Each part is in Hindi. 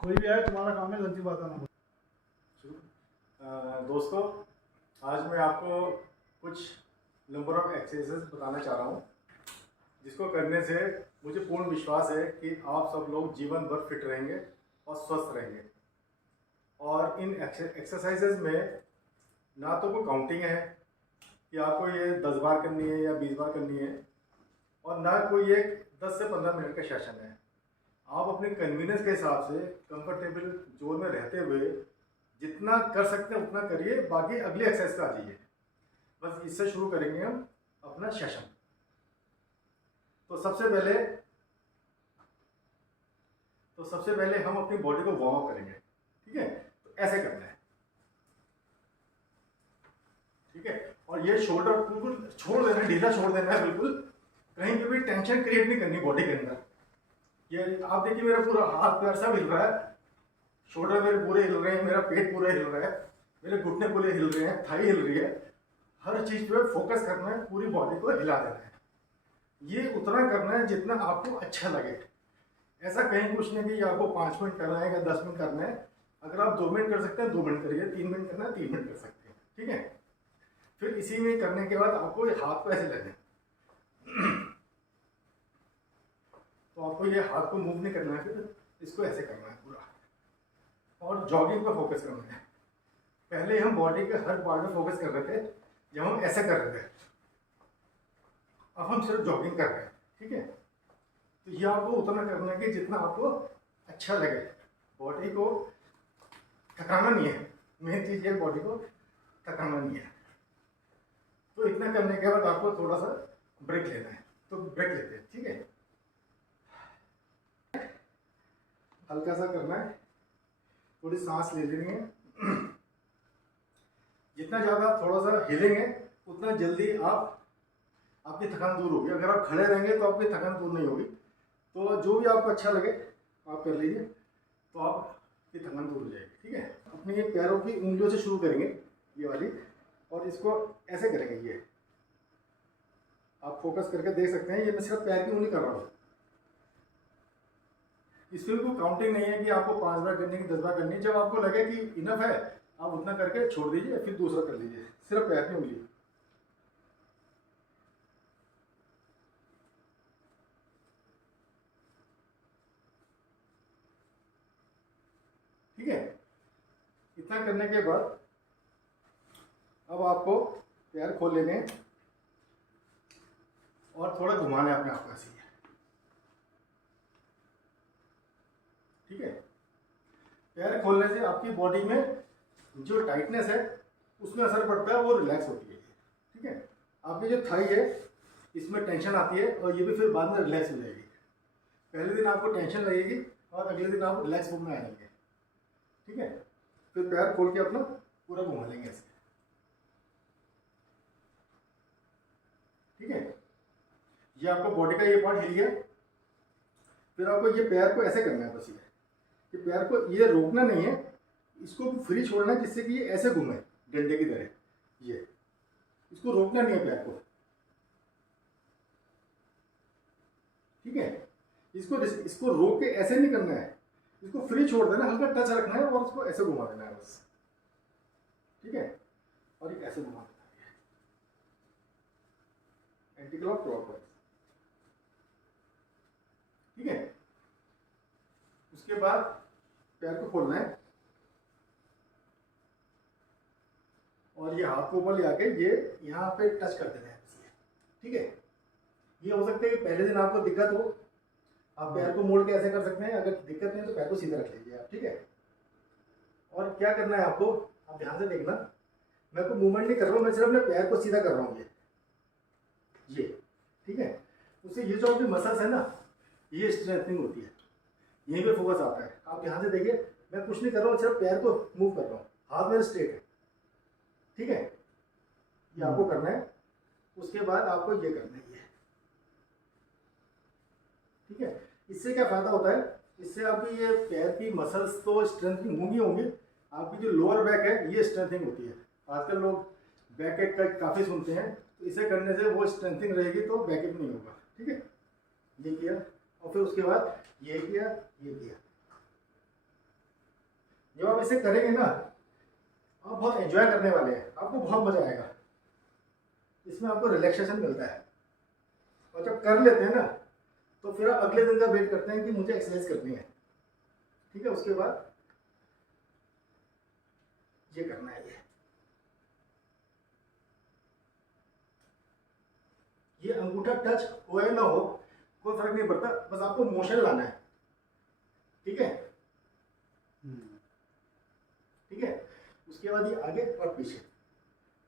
कोई भी आए तुम्हारा काम है गलती बताना। दोस्तों, आज मैं आपको कुछ नंबर ऑफ एक्सरसाइजेस बताना चाह रहा हूँ जिसको करने से मुझे पूर्ण विश्वास है कि आप सब लोग जीवन भर फिट रहेंगे और स्वस्थ रहेंगे। और इन एक्सरसाइजेज में ना तो कोई काउंटिंग है कि आपको ये 10 बार करनी है या 20 बार करनी है, और ना कोई एक 10 से 15 मिनट का सेशन है। आप अपने कन्वीनियंस के हिसाब से कंफर्टेबल जोन में रहते हुए जितना कर सकते हैं उतना करिए, बाकी अगली एक्सरसाइज पे आ जाइए। बस इससे शुरू करेंगे हम अपना सेशन। तो सबसे पहले हम अपनी बॉडी को वार्म अप करेंगे। ठीक है, तो ऐसे करना है। ठीक है, और ये शोल्डर बिल्कुल छोड़ देना है, ढीला छोड़ देना है बिल्कुल। कहीं पे भी टेंशन क्रिएट नहीं करनी बॉडी के अंदर। ये आप देखिए, मेरा पूरा हाथ पैर सब हिल रहा है, शोल्डर मेरे पूरे हिल रहे हैं, मेरा पेट पूरा हिल रहा है, मेरे घुटने पूरे हिल रहे हैं, थाई हिल रही है। हर चीज पे फोकस करना है, पूरी बॉडी को हिला देना है। ये उतना करना है जितना आपको अच्छा लगे। ऐसा कहीं कुछ नहीं कि आपको 5 मिनट करना है या 10 मिनट करना है। अगर आप 2 मिनट कर सकते हैं 2 मिनट करिए, 3 मिनट करना है 3 मिनट कर सकते हैं। ठीक है, फिर इसी में करने के बाद आपको ये हाथ को ऐसे लेना है। तो आपको ये हाथ को मूव नहीं करना है, फिर इसको ऐसे करना है पूरा। और जॉगिंग पर फोकस करना है। पहले हम बॉडी के हर पार्ट में फोकस कर रहे थे जब हम ऐसे कर रहे थे, अब हम सिर्फ जॉगिंग कर रहे हैं। ठीक है, तो ये आपको उतना करना है कि जितना आपको अच्छा लगे। बॉडी को थकाना नहीं है, मेन चीज़ ये बॉडी को थकाना नहीं है। तो इतना करने के बाद आपको थोड़ा सा ब्रेक लेना है, तो ब्रेक लेते हैं। ठीक है, हल्का सा करना है, थोड़ी सांस ले लेनी है। जितना ज़्यादा थोड़ा सा हिलेंगे उतना जल्दी आपकी थकान दूर होगी। अगर आप खड़े रहेंगे तो आपकी थकान दूर नहीं होगी। तो जो भी आपको अच्छा लगे आप कर लीजिए, तो आपकी थकान दूर हो जाएगी। ठीक है, अपने ये पैरों की उंगलियों से शुरू करेंगे, ये वाली, और इसको ऐसे करेंगे। ये आप फोकस करके देख सकते हैं, ये मैं सिर्फ पैर की उंगली कर रहा हूँ। इसमें कोई काउंटिंग नहीं है कि आपको 5 बार करनी है कि 10 बार करनी है। जब आपको लगे कि इनफ है आप उतना करके छोड़ दीजिए, फिर दूसरा कर लीजिए, सिर्फ पैर की उंगली। ठीक है, इतना करने के बाद अब आपको पैर खोल लेने हैं और थोड़ा घुमाना है अपने आप को ऐसे। ठीक है, पैर खोलने से आपकी बॉडी में जो टाइटनेस है उसमें असर पड़ता है, वो रिलैक्स होती है। ठीक है, आपकी जो थाई है इसमें टेंशन आती है और ये भी फिर बाद में रिलैक्स हो जाएगी। पहले दिन आपको टेंशन लगेगी और अगले दिन आप रिलैक्स मूड में आ जाएंगे। ठीक है, फिर पैर खोल के अपना पूरा घुमा लेंगे ऐसे। ठीक है, ये आपको बॉडी का ये पार्ट हिल गया। फिर आपको ये पैर को ऐसे करना है, बस ये पैर को ये रोकना नहीं है, इसको फ्री छोड़ना है जिससे कि ये ऐसे घूमे डंडे की तरह। ये इसको रोकना नहीं है पैर को। ठीक है, इसको रोक के ऐसे नहीं करना है, इसको फ्री छोड़ देना, हल्का टच रखना है और उसको ऐसे घुमा देना है बस। ठीक है, और ये ऐसे घुमा देना है, एंटी क्लॉक क्लॉकवाइज। ठीक है, उसके बाद पैर को खोलना है और ये हाथ को ऊपर ले आके ये यहाँ पे टच कर देना है। ठीक है, ये हो सकता है कि पहले दिन आपको दिक्कत हो, आप पैर को मोड़ के ऐसे कर सकते हैं। अगर दिक्कत नहीं तो पैर को सीधा रख लीजिए आप। ठीक है, और क्या करना है आपको, आप ध्यान से देखना, मैं कोई मूवमेंट नहीं कर रहा हूँ, मैं सिर्फ अपने पैर को सीधा कर रहा हूँ ये। ठीक है, उससे ये जो आपकी मसल्स है ना, ये स्ट्रेंथनिंग होती है, यहीं पे फोकस आता है। आप ध्यान से देखिए, मैं कुछ नहीं कर रहा हूँ, सिर्फ पैर को मूव कर रहा हूँ, हाथ मेरे स्ट्रेट है। ठीक है, ये आपको करना है। उसके बाद आपको ये करना है ये। ठीक है, इससे क्या फायदा होता है, इससे आपकी ये पैर की मसल्स तो स्ट्रेंथनिंग होंगी, आपकी जो लोअर बैक है ये स्ट्रेंथनिंग होती है। आजकल लोग बैक एक का काफ़ी सुनते हैं, तो इसे करने से वो स्ट्रेंथनिंग रहेगी, तो बैक एक नहीं होगा। ठीक है, ये किया और फिर उसके बाद ये किया, ये किया। जब आप इसे करेंगे ना, आप बहुत एंजॉय करने वाले हैं, आपको बहुत मजा आएगा। इसमें आपको रिलैक्सेशन मिलता है। और जब कर लेते हैं ना, तो फिर आप अगले दिन का वेट करते हैं कि मुझे एक्सरसाइज करनी है। ठीक है, उसके बाद ये करना है। ये अंगूठा टच हो या ना हो कोई फर्क नहीं पड़ता, बस आपको मोशन लाना है। ठीक है, ठीक है। उसके बाद ये आगे और पीछे,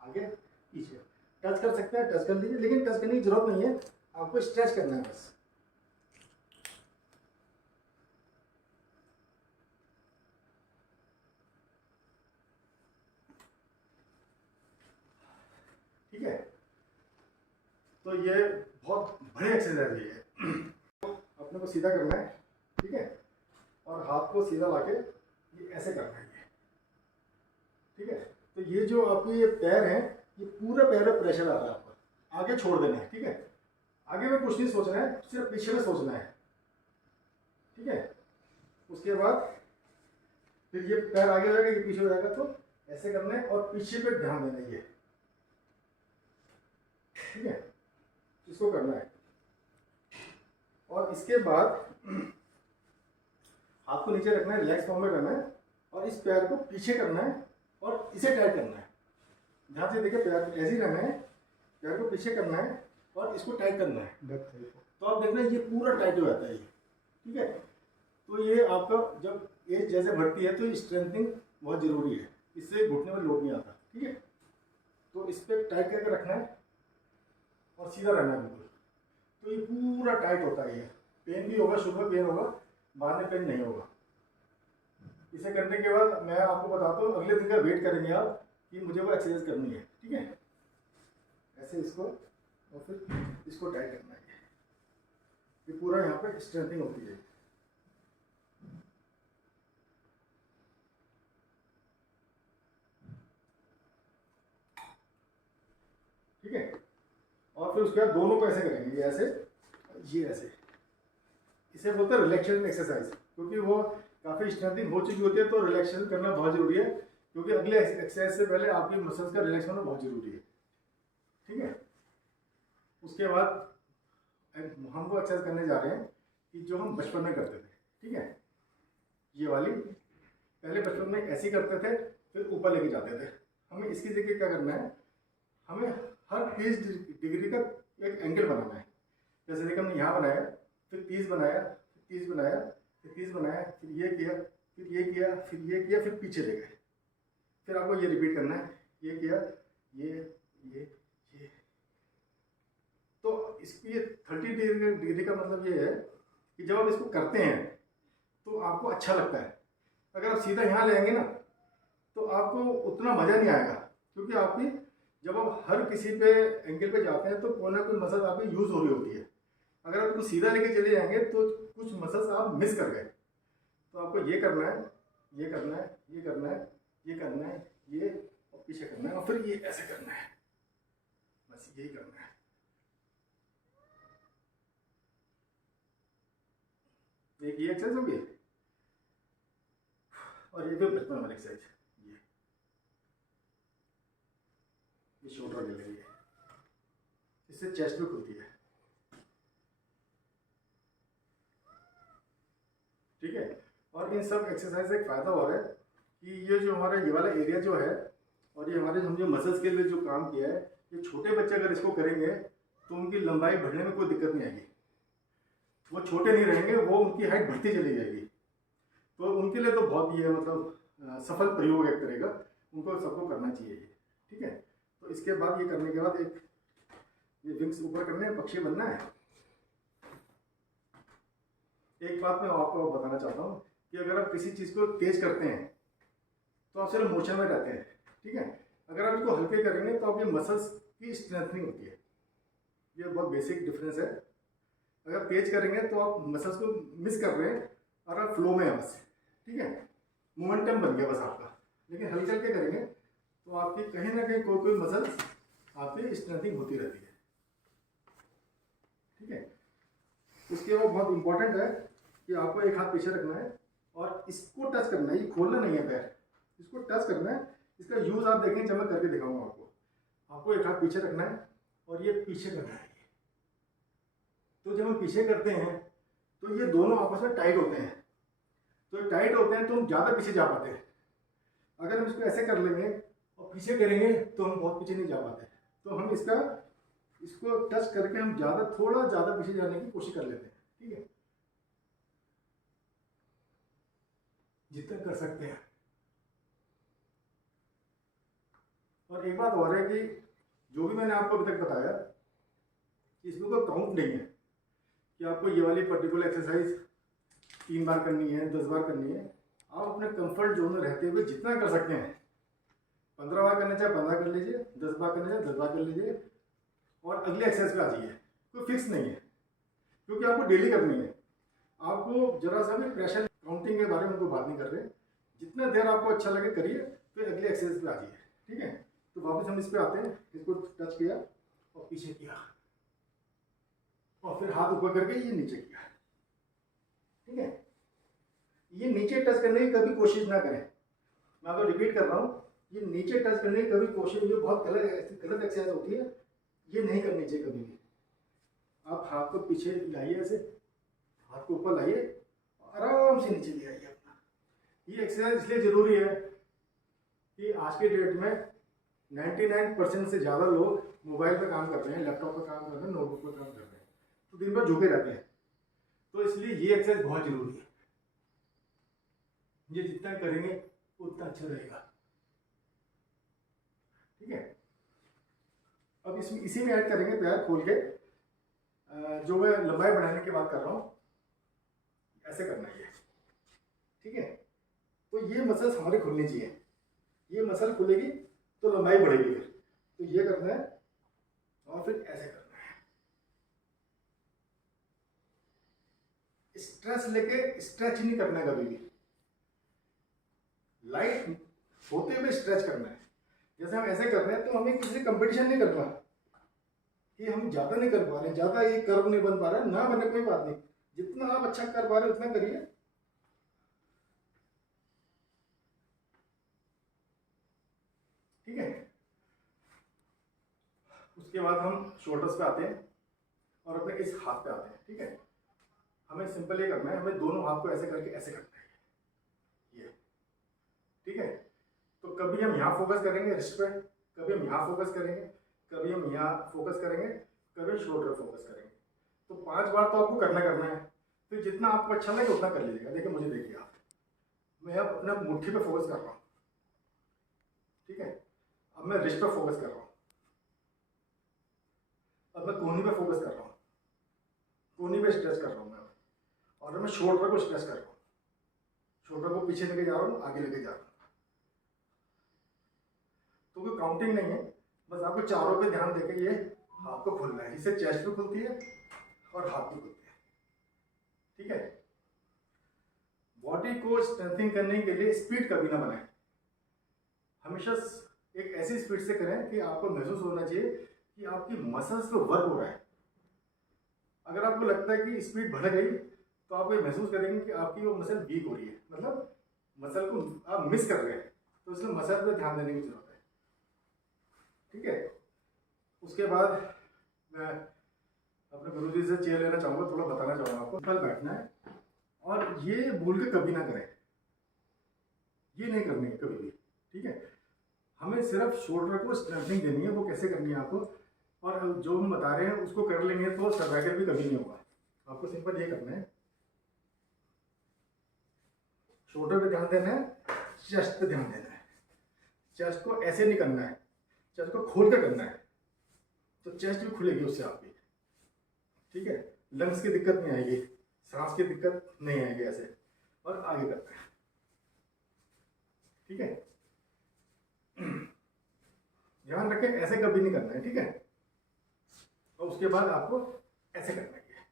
आगे पीछे टच कर सकते हैं, टच कर लीजिए, लेकिन टच करने की जरूरत नहीं है, आपको स्ट्रेच करना है बस। ठीक है, तो ये बहुत बड़ी एक्सरसाइज है। अपने को सीधा करना है, ठीक है, और हाथ को सीधा लाके ये ऐसे करना है। ठीक है, तो ये जो आपके ये पैर हैं, ये पूरा पैर में प्रेशर आ रहा है आपको, आगे छोड़ देना है। ठीक है, आगे में कुछ नहीं सोचना है, सिर्फ पीछे में सोचना है। ठीक है, उसके बाद फिर ये पैर आगे हो जाएगा, ये पीछे हो जाएगा, तो ऐसे करना है और पीछे पे ध्यान देना है ये। ठीक है, इसको करना है। और इसके बाद हाथ को नीचे रखना है, रिलैक्स फॉर्म में करना है, और इस पैर को पीछे करना है और इसे टाइट करना है। ध्यान से देखिए, पैर ऐसे ही रहना है, पैर को पीछे करना है और इसको टाइट करना है। तो आप देखना ये पूरा टाइट हो जाता है ये। ठीक है, तो ये आपका जब एज जैसे बढ़ती है तो स्ट्रेंथनिंग बहुत ज़रूरी है, इससे घुटने में लोड नहीं आता। ठीक है, तो इस पर टाइट करके रखना है और सीधा रहना है बिल्कुल। तो ये पूरा टाइट होता है। ये पेन भी होगा, शुरू में पेन होगा, बाद में पेन नहीं होगा। इसे करने के बाद मैं आपको बताता हूँ, अगले दिन का वेट करेंगे आप कि मुझे वो एक्सरसाइज करनी है। ठीक है, ऐसे इसको और फिर इसको टाइट करना है। ये पूरा यहाँ पे स्ट्रेंथिंग होती है। ठीक है, और फिर उसके बाद दोनों को ऐसे करेंगे, ये ऐसे, ये ऐसे। इसे बोलते हैं रिलैक्सेशन एक्सरसाइज, क्योंकि वो काफ़ी स्ट्रेंथिंग हो चुकी होती है, तो रिलैक्सेशन करना बहुत ज़रूरी है, क्योंकि अगले एक्सरसाइज से पहले आपकी मसल्स का रिलैक्स होना बहुत ज़रूरी है। ठीक है, उसके बाद हम वो एक्सरसाइज करने जा रहे हैं कि जो हम बचपन में करते थे। ठीक है, ये वाली पहले बचपन में ऐसे ही करते थे, फिर ऊपर लेके जाते थे। हमें इसकी जगह क्या करना है, हमें हर 30 डिग्री का एक एंगल बनाना है। जैसे देखिए, हमने यहाँ बनाया, फिर 30 बनाया, फिर 30 बनाया, फिर 30 बनाया, फिर ये किया, फिर ये किया, फिर ये किया, फिर पीछे ले गए। फिर आपको ये रिपीट करना है, ये किया, ये। तो इसकी ये 30 डिग्री का मतलब ये है कि जब आप इसको करते हैं तो आपको अच्छा लगता है। अगर आप सीधा यहाँ लेंगे ना, तो आपको उतना मज़ा नहीं आएगा, क्योंकि आपकी जब आप हर किसी पे एंगल पे जाते हैं तो कोई ना कोई मसल आपकी यूज़ हो रही होती है। अगर आप इसको सीधा लेके चले जाएंगे तो कुछ मसल्स आप मिस कर गए। तो आपको ये करना है, ये करना है, ये करना है, ये करना है, ये और पीछे करना है, और फिर ये ऐसे करना है। बस यही करना है। एक ये एक्सरसाइज होगी, और ये फिर बचपन वाली एक्सरसाइज, ये शोल्डर ले लेंगे, इससे चेस्ट भी खुलती है। ठीक है, और इन सब एक्सरसाइज से एक फ़ायदा और है कि ये जो हमारा ये वाला एरिया जो है, और ये हमारे हम जो मसल्स के लिए जो काम किया है, ये छोटे बच्चे अगर इसको करेंगे तो उनकी लंबाई बढ़ने में कोई दिक्कत नहीं आएगी। वो छोटे नहीं रहेंगे, वो उनकी हाइट बढ़ती चली जाएगी। तो उनके लिए तो बहुत ये मतलब सफल प्रयोग एक तरह का, उनको सबको करना चाहिए ये। ठीक है, तो इसके बाद ये करने के बाद एक ये विंग्स ऊपर करने हैं, पक्षी बनना है। एक बात मैं आपको बताना चाहता हूँ कि अगर आप किसी चीज़ को तेज करते हैं तो आप सिर्फ मोशन में रहते हैं। ठीक है, अगर आप इसको हल्के करेंगे तो आपके मसल्स की स्ट्रेंथनिंग होती है। ये बहुत बेसिक डिफरेंस है। अगर तेज करेंगे तो आप मसल्स को मिस कर रहे हैं और आप फ्लो में है बस। ठीक है, मोमेंटम बन गया बस आपका। लेकिन हल्के हल्के करेंगे तो आपकी कहीं ना कहीं कोई मसल आपकी स्ट्रेंथिंग होती रहती है। ठीक है, उसके बाद बहुत इंपॉर्टेंट है कि आपको एक हाथ पीछे रखना है और इसको टच करना है, ये खोलना नहीं है पैर, इसको टच करना है। इसका यूज़ आप देखें जब मैं करके दिखाऊंगा आपको। आपको एक हाथ पीछे रखना है और ये पीछे करना है। तो जब हम पीछे करते हैं तो ये दोनों आपस में टाइट होते हैं। तो टाइट होते हैं तो हम ज़्यादा पीछे जा पाते हैं। अगर हम इसको ऐसे कर लेंगे और पीछे करेंगे तो हम बहुत पीछे नहीं जा पाते। तो हम इसको टच करके हम थोड़ा ज़्यादा पीछे जाने की कोशिश कर लेते हैं। ठीक है, जितना कर सकते हैं। और एक बात और है कि जो भी मैंने आपको अभी तक बताया इसमें कोई काउंट नहीं है कि आपको ये वाली पर्टिकुलर एक्सरसाइज 3 बार करनी है, 10 बार करनी है। आप अपने कंफर्ट जोन में रहते हुए जितना कर सकते हैं, 15 बार करना चाहे 15 कर लीजिए, 10 बार करना चाहे 10 बार कर लीजिए और अगले एक्सरसाइज पे आ जाइए। कोई फिक्स नहीं है क्योंकि आपको डेली करनी है। आपको जरा सा भी प्रेशर काउंटिंग के बारे में कोई बात नहीं कर रहे। जितना देर आपको अच्छा लगे करिए, फिर अगले एक्सरसाइज पे आ जाइए। ठीक है, तो वापस हम इस पे आते हैं। इसको टच किया और पीछे किया और फिर हाथ ऊपर करके ये नीचे किया। ठीक है, ये नीचे टच करने की कभी कोशिश ना करें। मैं आपको रिपीट कर रहा हूँ, ये नीचे टच करने की कभी कोशिश, ये बहुत गलत एक्सरसाइज होती है, ये नहीं करनी चाहिए कभी भी। आप हाथ को पीछे लाइए, ऐसे हाथ को ऊपर लाइए, आराम से नीचे ले आइए अपना। ये एक्सरसाइज इसलिए जरूरी है कि आज के डेट में 99% से ज़्यादा लोग मोबाइल पे काम कर रहे हैं, लैपटॉप पे काम कर रहे हैं, नोटबुक पे काम कर रहे हैं, तो दिन भर झुके रहते हैं। तो इसलिए ये एक्सरसाइज बहुत जरूरी है। ये जितना करेंगे उतना अच्छा रहेगा। ठीक है, अब इसमें इसी में ऐड करेंगे पैर खोल के। जो मैं लंबाई बढ़ाने की बात कर रहा हूँ, ऐसे करना है ये। ठीक है, तो ये मसल्स हमारे खुलनी चाहिए। ये मसल खुलेगी तो लंबाई बढ़ेगी। फिर तो ये करना है और फिर ऐसे करना है। स्ट्रेस लेके स्ट्रेच नहीं करना है कभी भी। लाइट होते हुए स्ट्रेच करना है। जैसे हम ऐसे कर रहे हैं तो हमें किसी कंपटीशन नहीं करना कि हम ज्यादा नहीं कर पा रहे, ज्यादा ये कर्व नहीं बन पा रहा है, ना बने कोई बात नहीं। जितना आप अच्छा कर पा रहे उतना करिए। ठीक है, उसके बाद हम शोल्डर्स पे आते हैं और अपने इस हाथ पे आते हैं। ठीक है, हमें सिंपल ये करना है, हमें दोनों हाथ को ऐसे करके ऐसे करना है ये। ठीक है, तो कभी हम यहाँ फोकस करेंगे रिस्ट पे, कभी हम यहाँ फोकस करेंगे, कभी हम यहाँ फोकस करेंगे, कभी शोल्डर फोकस करेंगे। तो 5 बार तो आपको करना है। फिर जितना आपको अच्छा लगे उतना कर लीजिएगा। देखिए मुझे देखिए आप, मैं अब अपना मुट्ठी पे फोकस कर रहा हूँ। ठीक है, अब मैं रिस्ट पे फोकस कर रहा हूँ, अब मैं कोहनी पे फोकस कर रहा हूँ, कोहनी पे स्ट्रेच कर रहा हूँ मैं, और मैं शोल्डर को स्ट्रेच कर रहा हूँ, शोल्डर को पीछे लेके जा रहा हूँ, आगे लेके जा रहा हूँ। तो कोई काउंटिंग नहीं है, बस आपको चारों पे ध्यान देके ये हाथ को खुलना है। इससे चेस्ट भी खुलती है और हाथ भी खुलते हैं। ठीक है, बॉडी को स्ट्रेंथिंग करने के लिए स्पीड कभी ना बनाएं। हमेशा एक ऐसी स्पीड से करें कि आपको महसूस होना चाहिए कि आपकी मसल्स पे वर्क हो रहा है। अगर आपको लगता है कि स्पीड बढ़ गई तो आप ये महसूस करेंगे कि आपकी वो मसल वीक हो रही है, मतलब मसल को आप मिस कर रहे हैं। तो इसलिए मसल पे ध्यान देने की जरूरत है। ठीक है, उसके बाद मैं अपने गुरुजी से चेयर लेना चाहूँगा, थोड़ा बताना चाहूँगा आपको। कल बैठना है और ये भूल के कभी ना करें, ये नहीं करनी है कभी भी। ठीक है, हमें सिर्फ शोल्डर को स्ट्रेंथनिंग देनी है। वो कैसे करनी है आपको, और जो हम बता रहे हैं उसको कर लेंगे तो सर्वाइकल भी कभी नहीं होगा। आपको सिंपल ये करना है, शोल्डर पे ध्यान देना है, चेस्ट पे ध्यान देना है। चेस्ट को ऐसे नहीं करना है, चेस्ट को खोल कर करना है, तो चेस्ट भी खुलेगी उससे आपकी। ठीक है, लंग्स की दिक्कत नहीं आएगी, सांस की दिक्कत नहीं आएगी ऐसे। और आगे करते हैं। ठीक है, ध्यान रखें ऐसे कभी नहीं करना है। ठीक है, और उसके बाद आपको ऐसे करना है ये।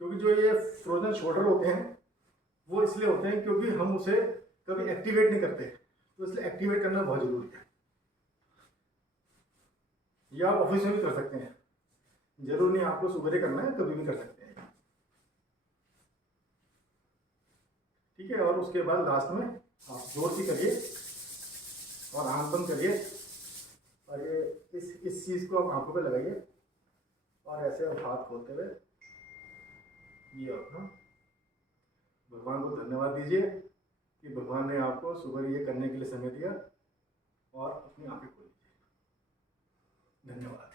क्योंकि जो ये फ्रोजन शोल्डर होते हैं वो इसलिए होते हैं क्योंकि हम उसे कभी एक्टिवेट नहीं करते, तो इसलिए एक्टिवेट करना बहुत जरूरी है। ये आप ऑफिस में भी कर सकते हैं। जरूर नहीं आपको सुबह ही करना है, कभी भी कर सकते हैं। ठीक है, और उसके बाद लास्ट में आप जोर से करिए और आंख बंद करिए और ये इस चीज़ को आप आंखों पे लगाइए और ऐसे आप हाथ खोलते हुए ये अपना भगवान को धन्यवाद दीजिए कि भगवान ने आपको सुबह ये करने के लिए समय दिया और अपनी आंखें खोल दीजिए। धन्यवाद।